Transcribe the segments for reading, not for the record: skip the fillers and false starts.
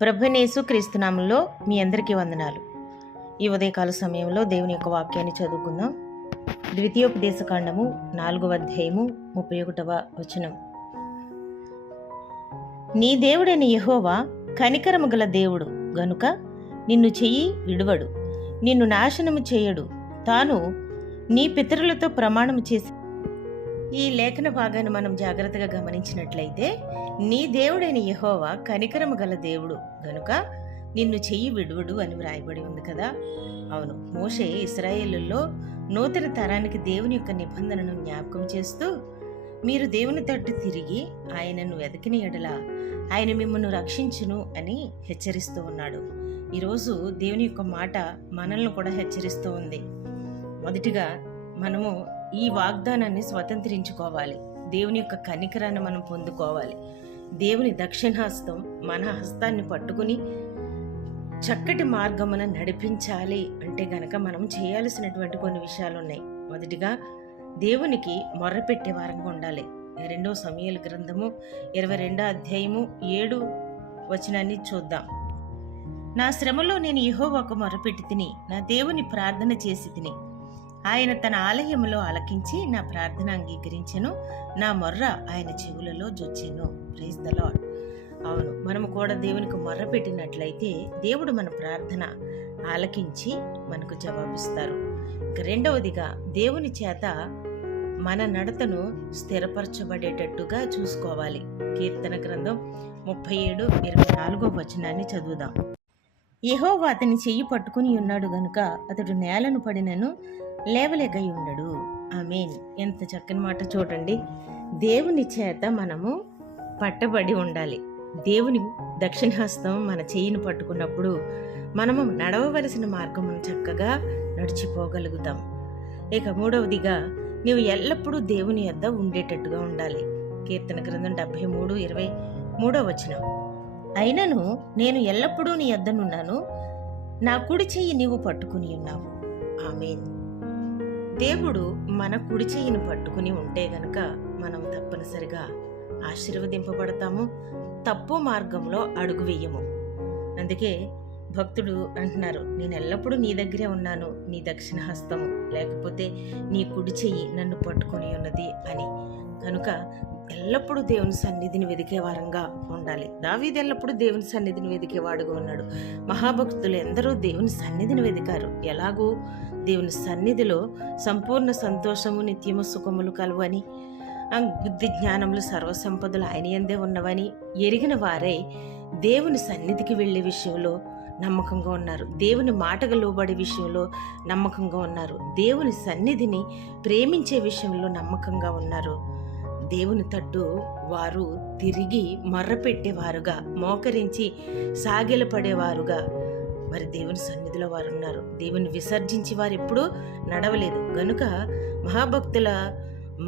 ప్రభునేసు క్రీస్తునామంలో మీ అందరికీ వందనాలు. ఈ ఉదయకాల సమయంలో దేవుని యొక్క వాక్యాన్ని చదువుకుందాం. ద్వితీయోపదేశకాండము 4వ అధ్యాయము 31వ వచనం. నీ దేవుడైన యెహోవా కనికరము గల దేవుడు గనుక నిన్ను చెయ్యి విడువడు, నిన్ను నాశనము చేయడు. తాను నీ పితరులతో ప్రమాణము చేసి. ఈ లేఖన భాగాన్ని మనం జాగ్రత్తగా గమనించినట్లయితే, నీ దేవుడైన యెహోవా కనికరము గల దేవుడు గనుక నిన్ను చెయ్యి విడువడు అని వ్రాయబడి ఉంది కదా. అవును, మోషే ఇశ్రాయేలులో నూతన తరానికి దేవుని యొక్క నిబంధనను జ్ఞాపకం చేస్తూ, మీరు దేవుని తట్టు తిరిగి ఆయనను వెతికిన ఎడల ఆయన మిమ్మల్ని రక్షించును అని హెచ్చరిస్తూ ఉన్నాడు. ఈరోజు దేవుని యొక్క మాట మనల్ని కూడా హెచ్చరిస్తూ ఉంది. మొదటిగా మనము ఈ వాగ్దానాన్ని స్వతంత్రించుకోవాలి. దేవుని యొక్క కనికరాన్ని మనం పొందుకోవాలి. దేవుని దక్షిణహస్తం మన హస్తాన్ని పట్టుకుని చక్కటి మార్గమున నడిపించాలి అంటే గనక మనం చేయాల్సినటువంటి కొన్ని విషయాలు ఉన్నాయి. మొదటిగా దేవునికి మొర్రపెట్టే వారంగా ఉండాలి. 2వ సమూయేలు గ్రంథము 22వ అధ్యాయము 7వ వచనాన్ని చూద్దాం. నా శ్రమలో నేను యెహోవాకు మొర్రపెట్టి తిని, నా దేవుని ప్రార్థన చేసి తిని. ఆయన తన ఆలయములో ఆలకించి నా ప్రార్థన అంగీకరించెను, నా మొర్ర ఆయన చెవులలో జొచ్చెను. Praise the Lord. అవును, మనము కూడా దేవునికి మొర్ర పెట్టినట్లయితే దేవుడు మన ప్రార్థన ఆలకించి మనకు జవాబిస్తారు. ఇక రెండవదిగా దేవుని చేత మన నడతను స్థిరపరచబడేటట్టుగా చూసుకోవాలి. కీర్తన గ్రంథం 37:24వ వచనాన్ని చదువుదాం. యెహోవా అతని చెయ్యి పట్టుకుని ఉన్నాడు గనుక అతడు నేలను పడినను లేవలేక ఉండడు. ఆమేన్. ఎంత చక్కని మాట చూడండి. దేవుని చేత మనము పట్టబడి ఉండాలి. దేవుని దక్షిణహస్తం మన చెయ్యిని పట్టుకున్నప్పుడు మనము నడవవలసిన మార్గమును చక్కగా నడిచిపోగలుగుతాం. ఇక మూడవదిగా, నీవు ఎల్లప్పుడూ దేవుని యొద్ద ఉండేటట్టుగా ఉండాలి. కీర్తన గ్రంథం 73:23వ వచనం. అయినను నేను ఎల్లప్పుడూ నీ యొద్దనున్నాను, నా కుడి చెయ్యి నీవు పట్టుకుని ఉన్నావు. ఆమేన్. దేవుడు మన కుడి చెయ్యిని పట్టుకుని ఉంటే గనక మనం తప్పనిసరిగా ఆశీర్వదింపబడతాము, తప్పు మార్గంలో అడుగు వేయము. అందుకే భక్తుడు అంటున్నారు, నేను ఎల్లప్పుడూ నీ దగ్గరే ఉన్నాను, నీ దక్షిణ హస్తము లేకపోతే నీ కుడి చెయ్యి నన్ను పట్టుకొని ఉన్నది అని. కనుక ఎల్లప్పుడూ దేవుని సన్నిధిని వెదికే వారంగా ఉండాలి. దావీదు ఎల్లప్పుడూ దేవుని సన్నిధిని వెదికేవాడుగా ఉన్నాడు. మహాభక్తులు ఎందరో దేవుని సన్నిధిని వెదికారు. ఎలాగూ దేవుని సన్నిధిలో సంపూర్ణ సంతోషము, నిత్యము సుఖములు కలువని, బుద్ధి జ్ఞానములు సర్వసంపదలు ఆయన యందే ఉన్నవని ఎరిగిన వారై దేవుని సన్నిధికి వెళ్ళే విషయంలో నమ్మకంగా ఉన్నారు. దేవుని మాటకు లోబడే విషయంలో నమ్మకంగా ఉన్నారు. దేవుని సన్నిధిని ప్రేమించే విషయంలో నమ్మకంగా ఉన్నారు. దేవుని తట్టు వారు తిరిగి మొర్రపెట్టేవారుగా, మోకరించి సాగిలపడేవారుగా మరి దేవుని సన్నిధిలో వారు ఉన్నారు. దేవుని విసర్జించి వారు ఎప్పుడూ నడవలేదు. గనుక మహాభక్తుల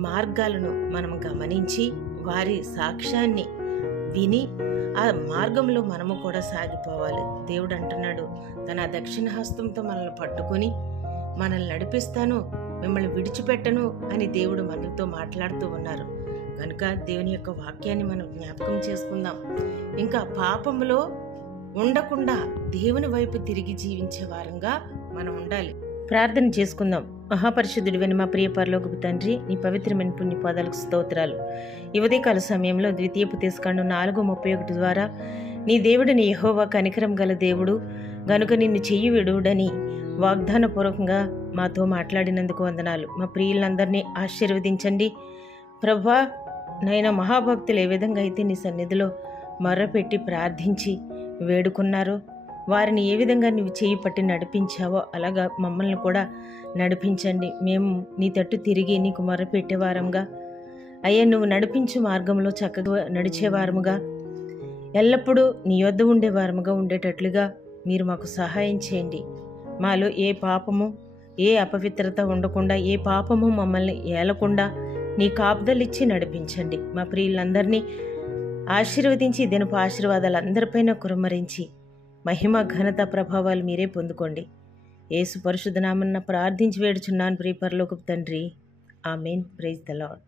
మార్గాలను మనం గమనించి వారి సాక్ష్యాన్ని విని ఆ మార్గంలో మనము కూడా సాగిపోవాలి. దేవుడు అంటున్నాడు, తన దక్షిణ హస్తంతో మనల్ని పట్టుకొని మనల్ని నడిపిస్తాను, మిమ్మల్ని విడిచిపెట్టను అని దేవుడు మనతో మాట్లాడుతూ ఉన్నారు. కనుక దేవుని యొక్క వాక్యాన్ని మనం జ్ఞాపకం చేసుకుందాం. ఇంకా పాపములో ఉండకుండా దేవుని వైపు తిరిగి జీవించే వారంగా మనం ఉండాలి. ప్రార్థన చేసుకుందాం. మహాపరిశుద్ధుడివైన మా ప్రియ పరలోకపు తండ్రి, నీ పవిత్రమైన పుణ్య పాదాలకు స్తోత్రాలు. ఈ ఉదయకాల సమయంలో ద్వితీయోపదేశకాండం 4:31 ద్వారా నీ దేవుడిని యెహోవా కనికరం గల దేవుడు గనుక నిన్ను చెయ్యి విడువుడని వాగ్దానపూర్వకంగా మాతో మాట్లాడినందుకు వందనాలు. మా ప్రియులందరినీ ఆశీర్వదించండి ప్రభువా. నైనా మహాభక్తులు ఏ విధంగా అయితే నీ సన్నిధిలో మొర్రపెట్టి ప్రార్థించి వేడుకున్నారో, వారిని ఏ విధంగా నువ్వు చేయి పట్టి నడిపించావో అలాగా మమ్మల్ని కూడా నడిపించండి. మేము నీ తట్టు తిరిగి నీకు మొర్రపెట్టేవారంగా, అయ్యా నువ్వు నడిపించు మార్గంలో చక్కగా నడిచేవారముగా, ఎల్లప్పుడూ నీ యొద్ద ఉండేవారముగా ఉండేటట్లుగా మీరు మాకు సహాయం చేయండి. మాలో ఏ పాపము, ఏ అపవిత్రత ఉండకుండా, ఏ పాపము మమ్మల్ని ఏలకుండా నీ కాపుదలిచ్చి నడిపించండి. మా ప్రియులందరినీ ఆశీర్వదించి దినపు ఆశీర్వాదాలు అందరిపైన కుమ్మరించి మహిమ, ఘనత, ప్రభావాలు మీరే పొందుకోండి. యేసు పరిశుద్ధ నామమున ప్రార్థించి వేడుచున్నాను ప్రియ పరలోకపు తండ్రి. ఆమేన్. Praise the lord.